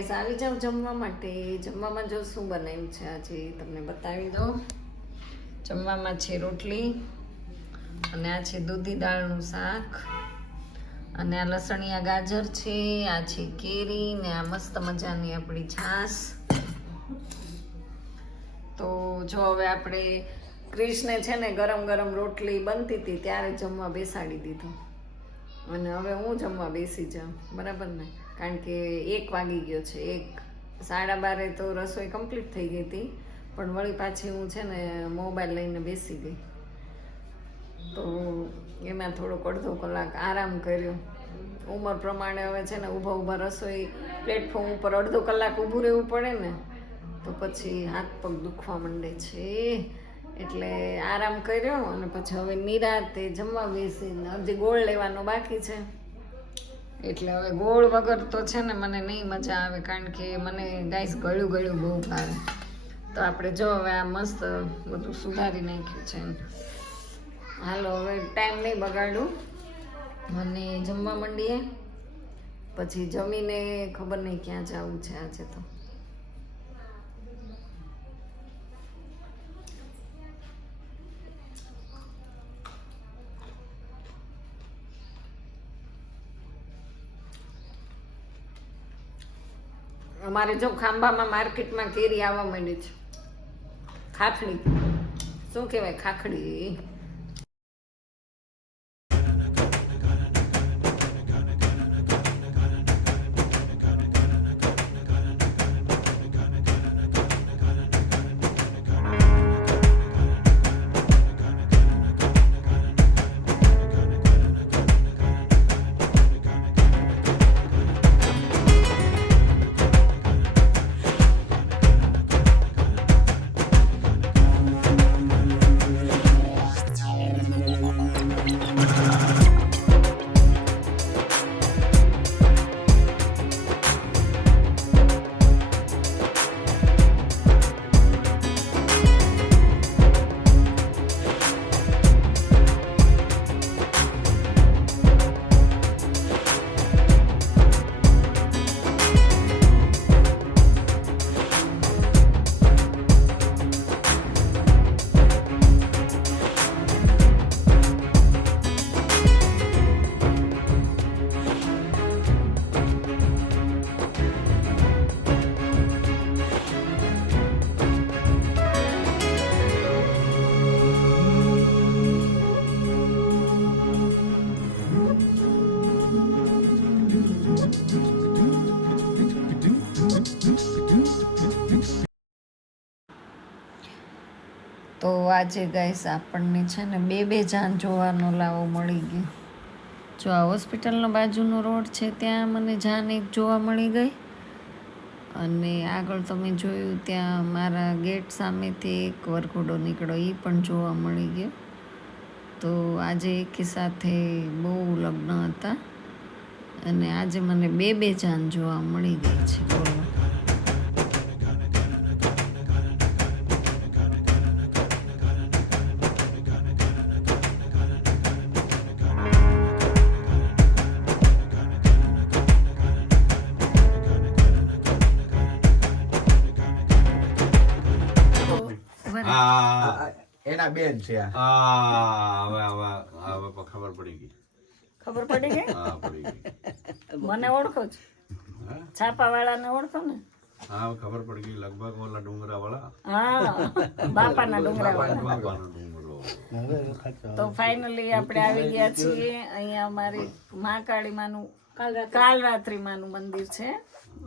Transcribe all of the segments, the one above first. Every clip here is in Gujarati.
ગાઈસ આવી જાવ જમવા માટે. જમવામાં જો શું બનાવ્યું છે આજે તમને બતાવી દઉં. જમવામાં છે રોટલી અને આ છે દૂધી દાળનું શાક અને આ લસણિયા ગાજર છે, આ છે કેરી ને આ મસ્ત મજાની આપણી છાશ. તો જો હવે આપણે ક્રિશને છે ને ગરમ ગરમ રોટલી બનતી હતી ત્યારે જમવા બેસાડી દીધું અને હવે હું જમવા બેસી જાઉં, બરાબર ને? કારણ કે 1 વાગી ગયો છે. 1:30 તો રસોઈ કમ્પ્લીટ થઈ ગઈ હતી, પણ વળી પાછી હું છે ને મોબાઈલ લઈને બેસી ગઈ, તો એમાં થોડોક અડધો કલાક આરામ કર્યો. ઉંમર પ્રમાણે હવે છે ને ઊભા ઊભા રસોઈ પ્લેટફોર્મ ઉપર અડધો કલાક ઊભું રહેવું પડે ને, તો પછી હાથ પગ દુખવા માંડે છે. એટલે આરામ કર્યો અને પછી હવે નિરાતે જમવા બેસીને હજી ગોળ લેવાનો બાકી છે. એટલે હવે ગોળ વગર તો છે ને મને નહીં મજા આવે, કારણ કે મને ગાઈસ ગળ્યું ગળ્યું બહુ ભાવે. તો આપણે જો હવે આ મસ્ત બધું સુધારી નાખ્યું છે. હાલો હવે ટાઈમ નહીં બગાડું અને જમવા માંડીએ. પછી જમીને ખબર નહીં ક્યાં જવું છે આજે તો. અમારે જો ખાંભામાં માર્કેટમાં કેરી આવવા માંડી છે. ખાખડી, શું કહેવાય, ખાખડી. તો આજે ગાઈસ આપણને છે ને બે જાન જોવાનો લાવો મળી ગયો. જો આ હોસ્પિટલનો બાજુનો રોડ છે ત્યાં મને જાન એક જોવા મળી ગઈ, અને આગળ તમે જોયું ત્યાં મારા ગેટ સામેથી એક વરઘોડો નીકળ્યો, એ પણ જોવા મળી ગયો. તો આજે એકી સાથે બહુ લગ્ન હતા અને આજે મને બે જાન જોવા મળી ગઈ છે. બોલો. એના બેન છે. હવે ખબર પડી ગઈ. ખબર પડી ગઈ? હા, પડી ગઈ. મને ઓળખો છો? છાપા વાળાને ઓળખો ને? હા, ખબર પડી ગઈ. લગભગ ઓલા ડુંગરા વાળા. હા, બાપાના ડુંગરા વાળા. બાપાનો ડુંગરો. તો ફાઇનલી આપણે આવી ગયા છીએ. અહીંયા અમારી મહાકાળી માનું કાલરાત્રી માનું મંદિર છે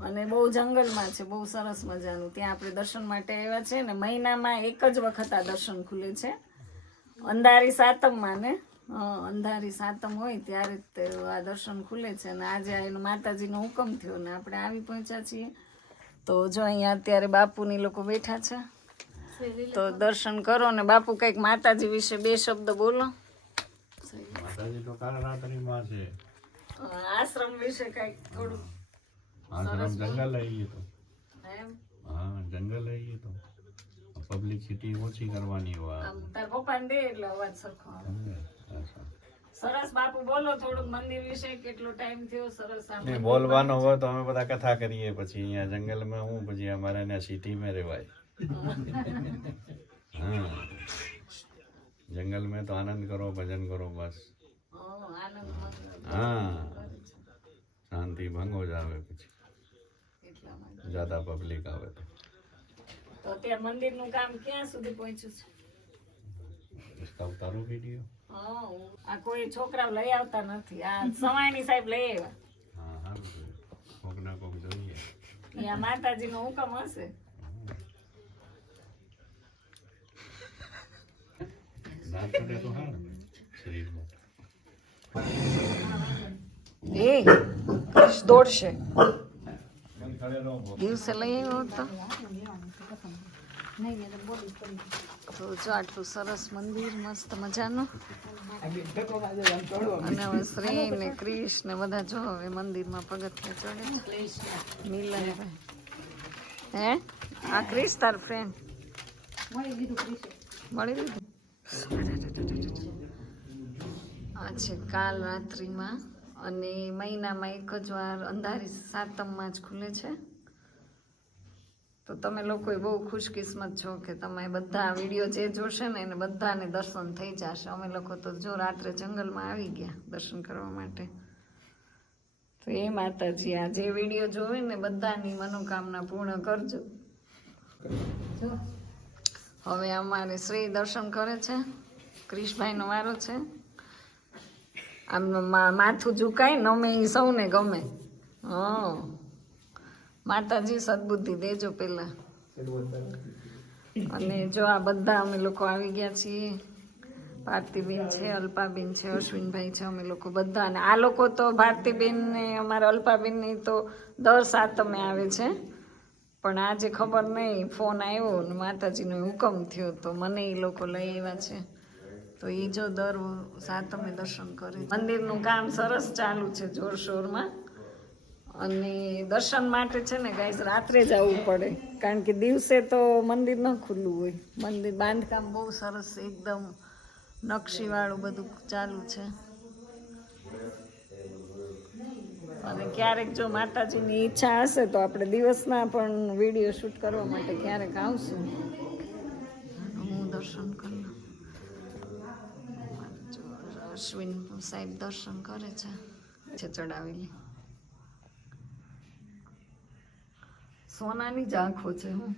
અને બહુ જંગલમાં છે, બહુ સરસ મજાનું. ત્યાં આપણે દર્શન માટે આવ્યા છે ને મહિનામાં એક જ વખત આ દર્શન ખુલે છે, અંધારી સાતમમાં ને. અંધારી સાતમ હોય ત્યારે આ દર્શન ખુલે છે અને આજે એનો માતાજીનો હુકમ થયો ને આપણે આવી પહોંચ્યા છીએ. તો જો અહીંયા અત્યારે બાપુની લોકો બેઠા છે, તો દર્શન કરો ને બાપુ કંઈક માતાજી વિશે 2 શબ્દ બોલો. માતાજી તો કાલરાત્રીમાં છે. આશ્રમ વિશે કંઈક થોડું. આશ્રમ જંગલ આવી તો. એમ? હા, જંગલ આવી તો પબ્લિસિટી ઓછી કરવાની હોય. તાર પપ્પાને દે એટલે અવાજ સરખો આવે. સરસ બાપુ બોલો થોડુંક મંદિર વિશે કેટલો ટાઈમ થયો સરસ આમ નહીં બોલવાનો હોય તો અમે બધા કથા કરીએ પછી અહીંયા જંગલમાં હું પછી અમારે અહીંયા સિટીમાં રહેવાય हाँ जंगल में तो आनंद करो भजन करो बस આનંદ हाँ शांति भंग हो जावे પછી એટલા માટે ज्यादा पब्लिक આવે તો તો અત્યારે મંદિરનું કામ ક્યાં સુધી પહોંચ્યું છે इसका उतारो वीडियो હા આ કોઈ છોકરાઓ લઈ આવતા નથી આ સવાણી સાહેબ લઈ આવ્યા हाँ हाँ કોક ના કોક જોઈએ એ આ માતાજીનો હુકમ હશે દાંત પડે તો હા શરીરમાં એ કૃષ દોડશે ખડે રહો દિવસે લઈ આવ્યો હતો તો જો આટલું સરસ મંદિર મસ્ત મજાનું અને હવે શ્રી ને કૃષ્ણ ને બધા જો હવે મંદિરમાં પગથિયા ચડે મિલનભાઈ હે આ ક્રિશ તાર ફ્રેન્ડ મળી દીધું આ છે કાલ રાત્રિમાં અને મહિનામાં એક જ વાર અંધારી સાતમમાં જ ખુલે છે તો તમે લોકો બહુ ખુશકિસ્મત છો કે તમે બધા વિડીયો જે જોશે ને એને બધાને દર્શન થઈ જશે અમે લોકો તો જો રાત્રે જંગલમાં આવી ગયા દર્શન કરવા માટે તો એ માતાજી આ જે વિડીયો જોવે ને બધાની મનોકામના પૂર્ણ કરજો હવે અમારે શ્રી દર્શન કરે છે ક્રિશભાઈનો વારો છે આમ માથું ઝુકાય નમે એ સૌને ગમે હા માતાજી સદબુદ્ધિ દેજો પેલા અને જો આ બધા અમે લોકો આવી ગયા છીએ ભારતીબેન છે અલ્પાબેન છે અશ્વિનભાઈ છે અમે લોકો બધા અને આ લોકો તો ભારતીબેન ને અમારા અલ્પાબેન ની તો દર સાતમે આવે છે પણ આજે ખબર નહીં ફોન આવ્યો ને માતાજીનો હુકમ થયો તો મને એ લોકો લઈ આવ્યા છે તો એ જો દર સાતમે દર્શન કરે મંદિરનું કામ સરસ ચાલુ છે જોરશોરમાં અને દર્શન માટે છે ને ગાઈસ રાત્રે જ આવવું પડે કારણ કે દિવસે તો મંદિર ન ખુલ્લું હોય મંદિર બાંધકામ બહુ સરસ એકદમ નકશીવાળું બધું ચાલુ છે અને ક્યારેક જો માતાજીની ઈચ્છા હશે તો આપણે દિવસના પણ વિડીયો શૂટ કરવા માટે ક્યારેક આવશું હું દર્શન કરું અશ્વિન સાહેબ દર્શન કરે છે ચડાવેલી સોનાની જ આંખો છે હું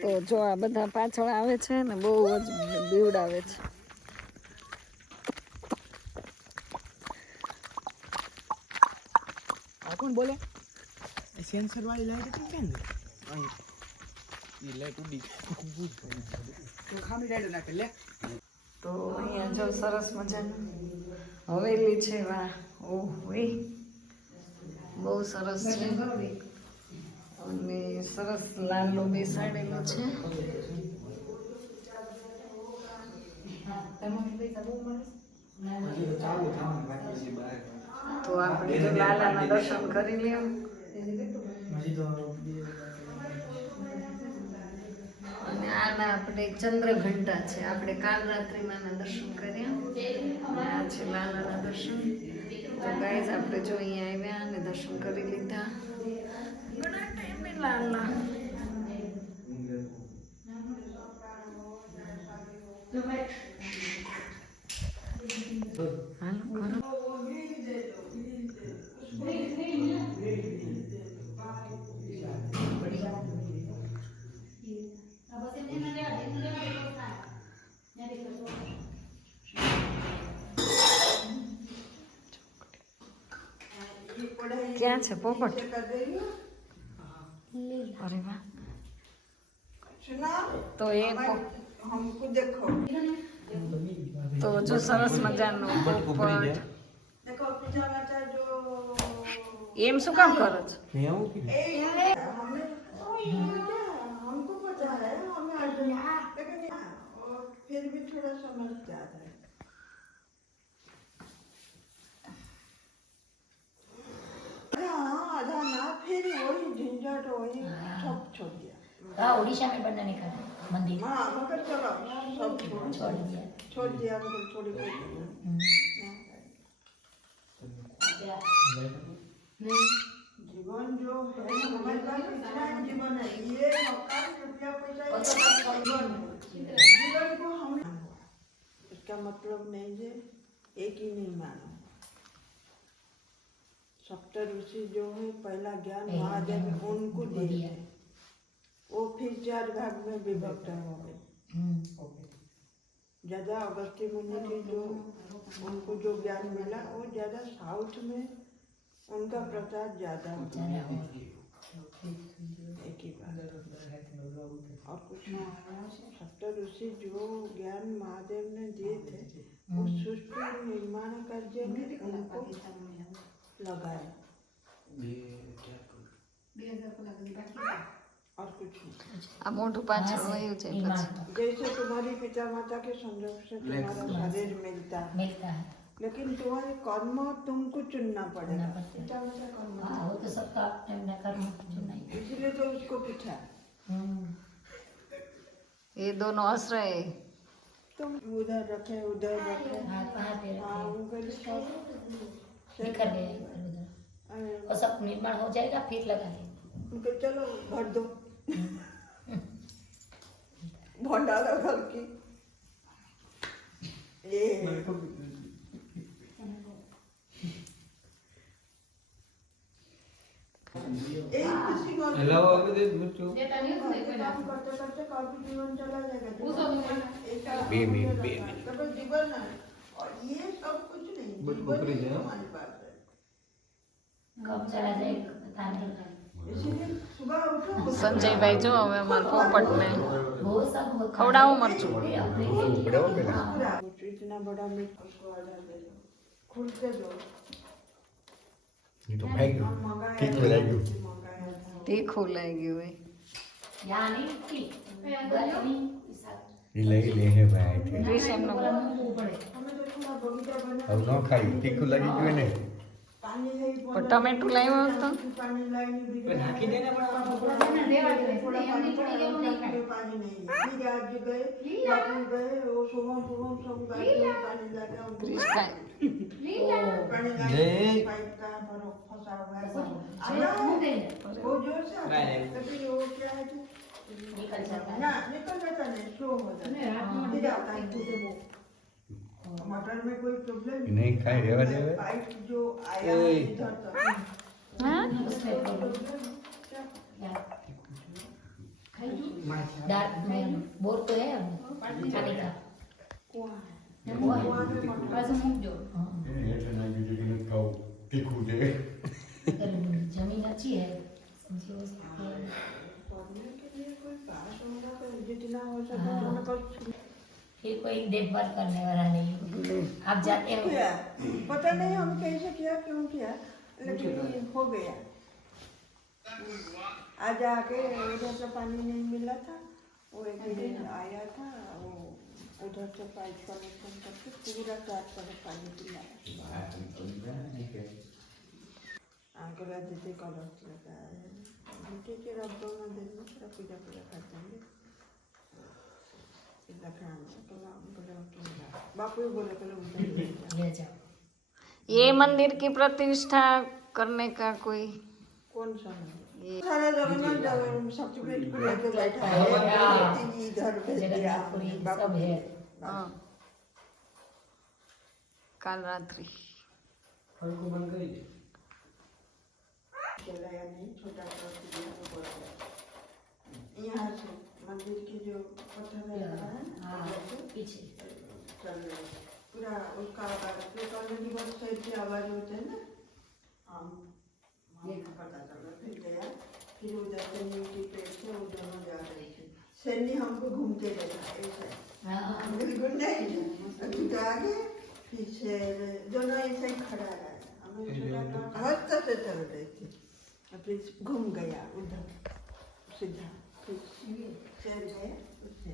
તો જો આ બધા પાછળ આવે છે ને બહુ જ બીવડાવે છે કોણ બોલે સેન્સર વાળી લાઈટ હતી કેમ લાઈટ ઉડી તો ખામી લાઈટ નાખે લે તો અહીંયા જો સરસ મજાની હવેલી છે વાહ ઓહ વે બહુ સરસ છે અને સરસ લાલો બેસાડેલો છે તો આપણે જો લાલાના દર્શન કરી લઈએ અને આના આપણે ચંદ્રઘંટા છે આપણે કાલ રાત્રિમાંના દર્શન કર્યા અને આ છે લાલાના દર્શન તો ગાઈઝ આપણે જો અહીંયા આવ્યા અને દર્શન કરી લીધા ઘણા ટાઈમે લાલા ક્યાં છે પોપટ અરે વાહ તો એ તો જો સરસ મજાનું પોપટ એમ શું કામ કરો છો फिर भी थोड़ा समझ जाता है आधा ना फिर वही झंझट वही सब छोड़ दिया। हाँ उड़ीसा में बनाने का था मंदिर हाँ मगर चलो सब छोड़ दिया छोड़ दिया मगर छोड़ी गई। जीवन जो है हमारे पास इतना जीवन है, ये मकान रुपया पैसा जीवन को हम इसका मतलब नहीं है एक ही नहीं मानो। सप्त ऋषि जो है पहला ज्ञान महादेव उनको दिए थे, वो फिर 4 भाग में विभक्त हो गए। ज्यादा अगस्त्य मुनि की जो उनको जो ज्ञान मिला वो ज्यादा साउथ में उनका प्रचार ज्यादा होता है। एक ही बात और कुछ नहीं। सप्त ऋषि जो ज्ञान महादेव ने दिए थे वो सृष्टि निर्माण कार्य में उनको लगाया और कुछ नहीं। આ મોઢું પાછળ વયું છે પછી जैसे तुम्हारी पिता माता के संयोग से तुम्हारा शरीर मिलता है, मिलता है लेकिन तुम्हारे कर्म तुमको चुनना पड़ेगा। पिता माता कर्म हाँ वो तो सबका अपने अपना कर्म चुना ही है। इसलिए तो उसको पूछा એ दोनों आश्रय तुम उधर रखे उधर रखे। हाँ कहाँ पे हाँ रखे उनका सब बिखर गए इधर उधर और सब निर्माण हो जाएगा फिर लगा लेंगे उनको चलो भर दो भंडारा घर की ये एक किसी को काम करते करते काफी जीवन चला जाएगा। तो जीवन है और ये सब कुछ नहीं, जीवन ही हमारे पास है। कब चला जाएगा पता नहीं इसीलिए सुबह उठो સંજયભાઈ જો હવે અમારા પોપટને वो सब होता ખવડાવો મરચું है अपने लिए कुछ इतना बड़ा मीट उसको आधा दे दो, खुल के दो। ये तो भाई हम मंगाया ठीक हो जाएगी। मंगाया था। તીખું લાગ્યું હોય यहाँ नहीं ठीक गर्मी ये ले है भाई थे ક્રિશ એમનો ऊपर हमें तो थोड़ा बगीचा बना अब न खाई तीखू लगी क्यों नहीं पानी है પણ ટમેટું લાવ્યો હતો पानी लाइन भी ढाकी देना पड़ा थोड़ा पानी नहीं है। फिर आज गए बापू गए वो सुबह सुबह सब गाड़ी में पानी लाके उनको ક્રિશ કાંઈ पानी लाके पाइप का भरो फंसा हुआ है आया वो जोर से आता है तो फिर वो क्या है कि निकल जाता है ना निकल जाता नहीं स्लो हो जाता है फिर आता है खुद वो मटर में कोई प्रॉब्लम नहीं खाई रेवा देवे पाइप जो आया है इधर तक હા उसमें डार्क में बोर तो है पानी का कुआं है वो है कुआं में मटर बस मुंह जो ऐसे ना कि जो खाओ तीखू दे जमीन अच्छी है सब्जी हो सकती है पढ़ने के लिए कोई पास होगा तो जितना हो सके उतना कर फिर कोई देखभाल करने वाला नहीं आप जाते हो किया पता नहीं हम कैसे किया क्यों किया लेकिन ये हो गया। आज आके उधर से पानी नहीं मिला था वो एक दिन आया था वो उधर से पाइप कनेक्शन करके पूरा चार पर पानी पिलाया। आंकड़ा देते कलर लगाया है बेटे के रब्बो मंदिर में पूरा पूजा पूजा करते हैं। बापू बोले कल उधर ले जाओ ये मंदिर की प्रतिष्ठा करने का कोई कौन सा मंदिर? सारा जगन्नाथ सर्टिफिकेट को लेके बैठा है इधर भेज दिया जगन्नाथपुरी सब है हाँ काल रात्रि चलाया नहीं छोटा सा यहाँ से मंदिर की जो पत्थर है ना हाँ पीछे चल रहे पूरा उसका आवाज फिर करने की बहुत साइड की आवाज होते हैं ना हम पता चला फिर गया फिर उधर से नीचे पेड़ से वो दोनों जा रहे थे सैनी हमको घूमते रहता ऐसा बिल्कुल नहीं तो आगे पीछे दोनों ऐसे ही खड़ा रहा हमें मस्त से चल रहे थे फिर घूम गया उधर सीधा फिर चल गए उससे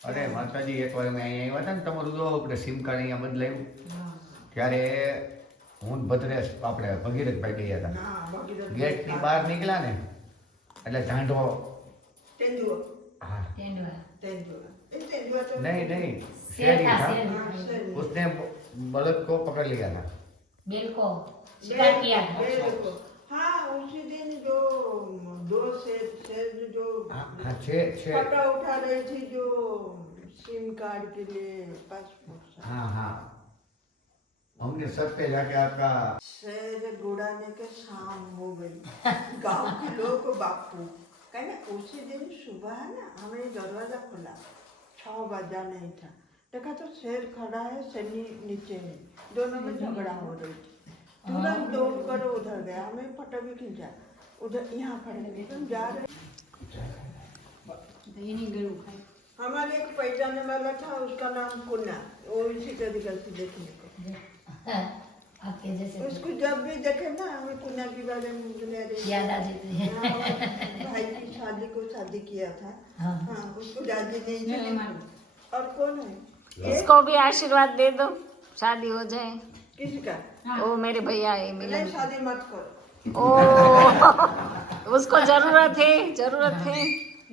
અરે માતાજી એકવાર મેં અહીંયા આવ્યા હતા ને તમારું જો આપણે સિમ કાર્ડ અહીંયા બદલાયું ત્યારે હું ને ભદ્રેશ આપણે ભગીરથભાઈ ગયા હતા ના ભગીરથ ગેટની બહાર નીકળ્યા ને એટલે ઢાંઢો તેંદુઓ હા ટેન્ડવા तेंदुआ तो नहीं नहीं शेर शेर था था शेर उसने बलद को पकड़ लिया था बेल को शिकार किया था बेल को हाँ उसी दिन जो दो शेर जो हाँ शेर शेर फोटो उठा रही थी जो सिम कार्ड के लिए पासपोर्ट हाँ हाँ हमने सर पे जाके आपका शेर गुड़ाने के शाम हो गई गांव के लोग बापू कहने उसी दिन सुबह है ना हमने दरवाजा खोला 6 बजा नहीं था देखा तो शेर खड़ा है सनी नीचे है दोनों में झगड़ा हो रही थी तुरंत दौड़ कर उधर गया हमें फोटो भी खींचा उधर यहाँ खड़े तुम जा रहे हमारे एक पहचाने वाला था उसका नाम कुन्ना वो इसी तरीके से देखने को आपके जैसे उसको जब भी देखे ना हमें कुन्ना के बारे में बोले अरे याद आ जाती है भाई की शादी को शादी किया था हाँ। हाँ उसको दादी नहीं थी और कौन है इसको भी आशीर्वाद दे दो शादी हो जाए किसका वो मेरे भैया है नहीं मिलन शादी मत करो ओ उसको जरूरत है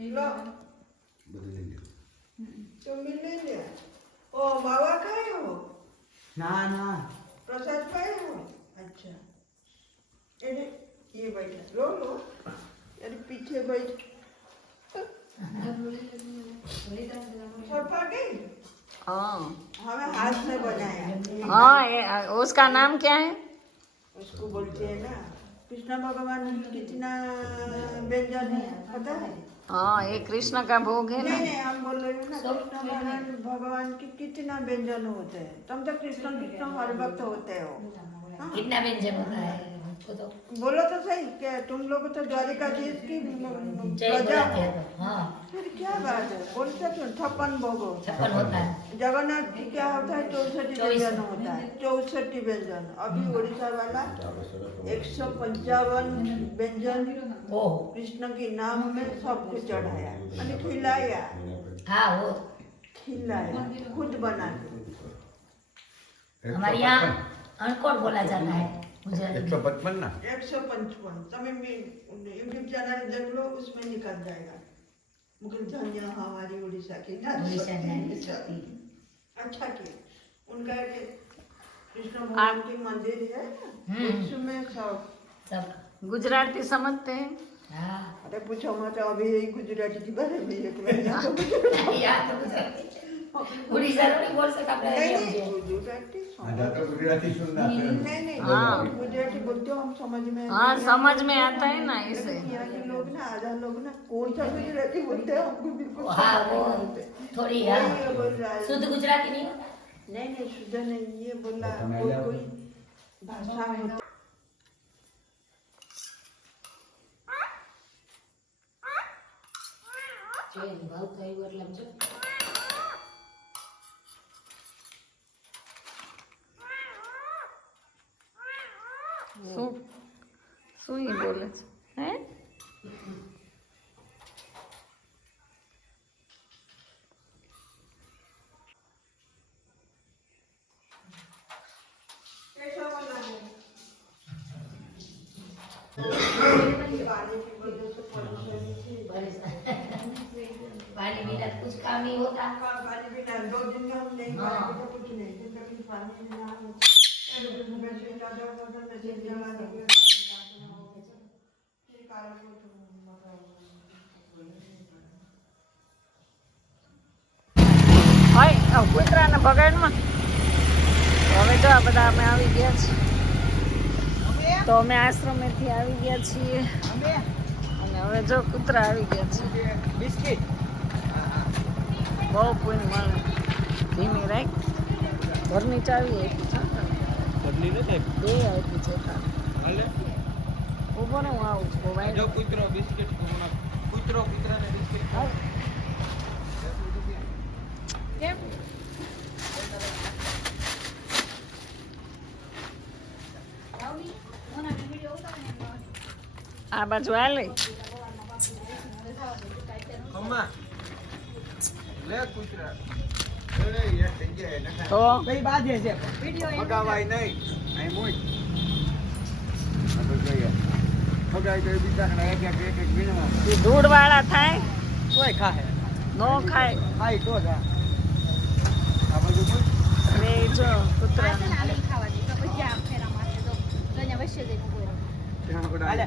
लो तुम मिल लिया ओ मावा खाए हो ना ना प्रसाद पाए हो अच्छा अरे ये बैठा लो लो अरे पीछे बैठ सरपा गई हाँ हमें हाथ से बनाया हाँ उसका नाम क्या है उसको बोलते हैं ना कृष्ण भगवान कितना व्यंजन है पता है हाँ ये कृष्ण का भोग है ना नहीं नहीं हम बोल रहे हो ना कृष्ण भगवान के कितना व्यंजन होते हैं तुम तो कृष्ण कृष्ण हर वक्त होते हो हाँ? कितना व्यंजन होता है हमको तो बोलो तो सही क्या तुम लोग तो द्वारिकाधीश की जय प्रजा बोलाते हो हैं तो हाँ फिर क्या बात है बोलते क्यों 56 भोग होता है 56 होता है जगन्नाथ जी क्या होता है 64 व्यंजन होता है 64 व्यंजन अभी उड़ीसा वाला 155 व्यंजन ओह कृष्ण के नाम में सबको चढ़ाया और खिलाया हाँ वो खिलाया खुद बना के हमारे यहाँ अनकोट बोला जाता है गुजराती 155 ना 155 તમે यूट्यूब चैनल देख लो उसमें निकल जाएगा मुगल धन्य हमारी उड़ीसा की उड़ीसा जाएंगे शक्ति अच्छा की उनका एक कृष्ण भगवान की मंदिर है उसमें सब गुजराती समझते हैं हाँ अरे पूछो मत अभी यही गुजराती के बारे में एक बार यहाँ तो गुजराती उड़ीसा नहीं बोल सकता अपने नहीं यहाँ नहीं जो। गुजराती आधा तो गुजराती सुनना नहीं नहीं हाँ। गुजराती बोलते हो हम समझ में हाँ समझ में आता है ना लेकिन इसे यहाँ के लोग ना आधा लोग ना कौन सा गुजराती बोलते हैं हमको बिल्कुल हाँ समझ वो नहीं आते। थोड़ी वही हाँ ये बोल रहा है शुद्ध गुजराती नहीं होता नहीं नहीं शुद्ध नहीं ये बोला तो मैं कोई जाऊँ। कोई भाषा होता જોઈએ ભાવ થયું એટલે આમ જો શું એ બોલે છે હે कैसा बना है पानी की वजह से परेशानी थी पानी बिना कुछ काम नहीं होता पानी बिना 2 दिन में हम नहीं हाँ। पाएंगे तो कुछ नहीं फिर कभी पानी बिना हम ऐसे भूखे से ज्यादा होता है जब जमा नहीं ये कारण को तो હોય કૂતરાને ભગાડમાં હવે જો આ બધા અમે આવી ગયા છીએ તો અમે આશ્રમેથી આવી ગયા છીએ અને હવે જો કૂતરા આવી ગયા છે બિસ્કિટ બહુ પૂરી મળે ધીમી રાખ ઘરની ચાવી આપી છે બે આપી છે ઊભો ને હું આવું છું મોબાઈલ કૂતરો બિસ્કિટ કૂતરાને બિસ્કિટ કેમ આ બાજુ હાલે અમ્મા લે કૂતરા તો કઈ બાજે છે મગાવાય નહીં અહીં મૂક ધૂળ વાળા થાય કોઈ ખાહે નો ખાય ખાઈ તો જ આ. રે જો કૂતરા હાલે.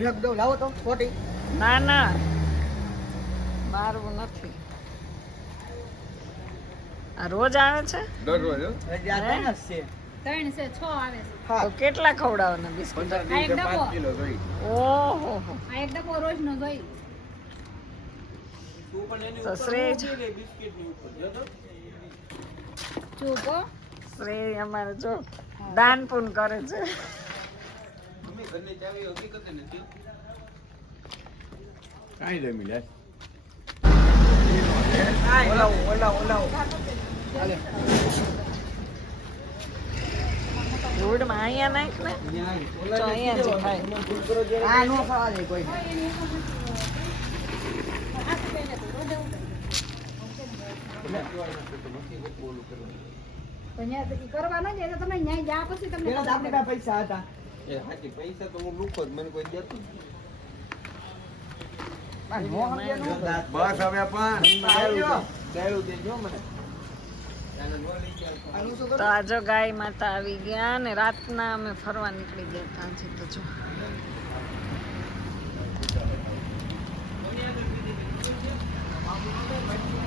એક દઉં લાવો તો ખોટી ના ના મારવું નથી આ રોજ આવે છે હજી આ ત્રણ જ છે. હા. તો કેટલા ખવડાવવાના બિસ્કિટ ઓહો હો. તો શ્રેય શ્રેય અમારે જો દાન પુન કરે છે કાંઈ જમી લે ઓલાવો. હાલે. ધૂળમાં અહીંયા નાખ ને જો અહીંયા જે ખાય આ નો ખાવા દે કોઈ. કરવાનો છે તમે ન્યાય જા પછી તમને પેલા તો આપણી પાસે પૈસા હતા. આ નો સમજે નો. બસ હવે પણ આવ્યો. તો આ જો ગાય માતા આવી ગયા ને રાતના અમે ફરવા નીકળી ગયા હતા આજે તો જો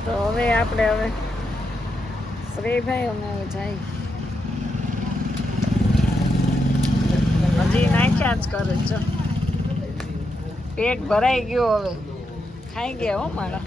તો હવે આપણે શ્રેયભાઈ અમે હવે જાય હજી નાખ્યા જ કરે જો પેટ ભરાઈ ગયું હવે ખાઈ ગયા હો મારા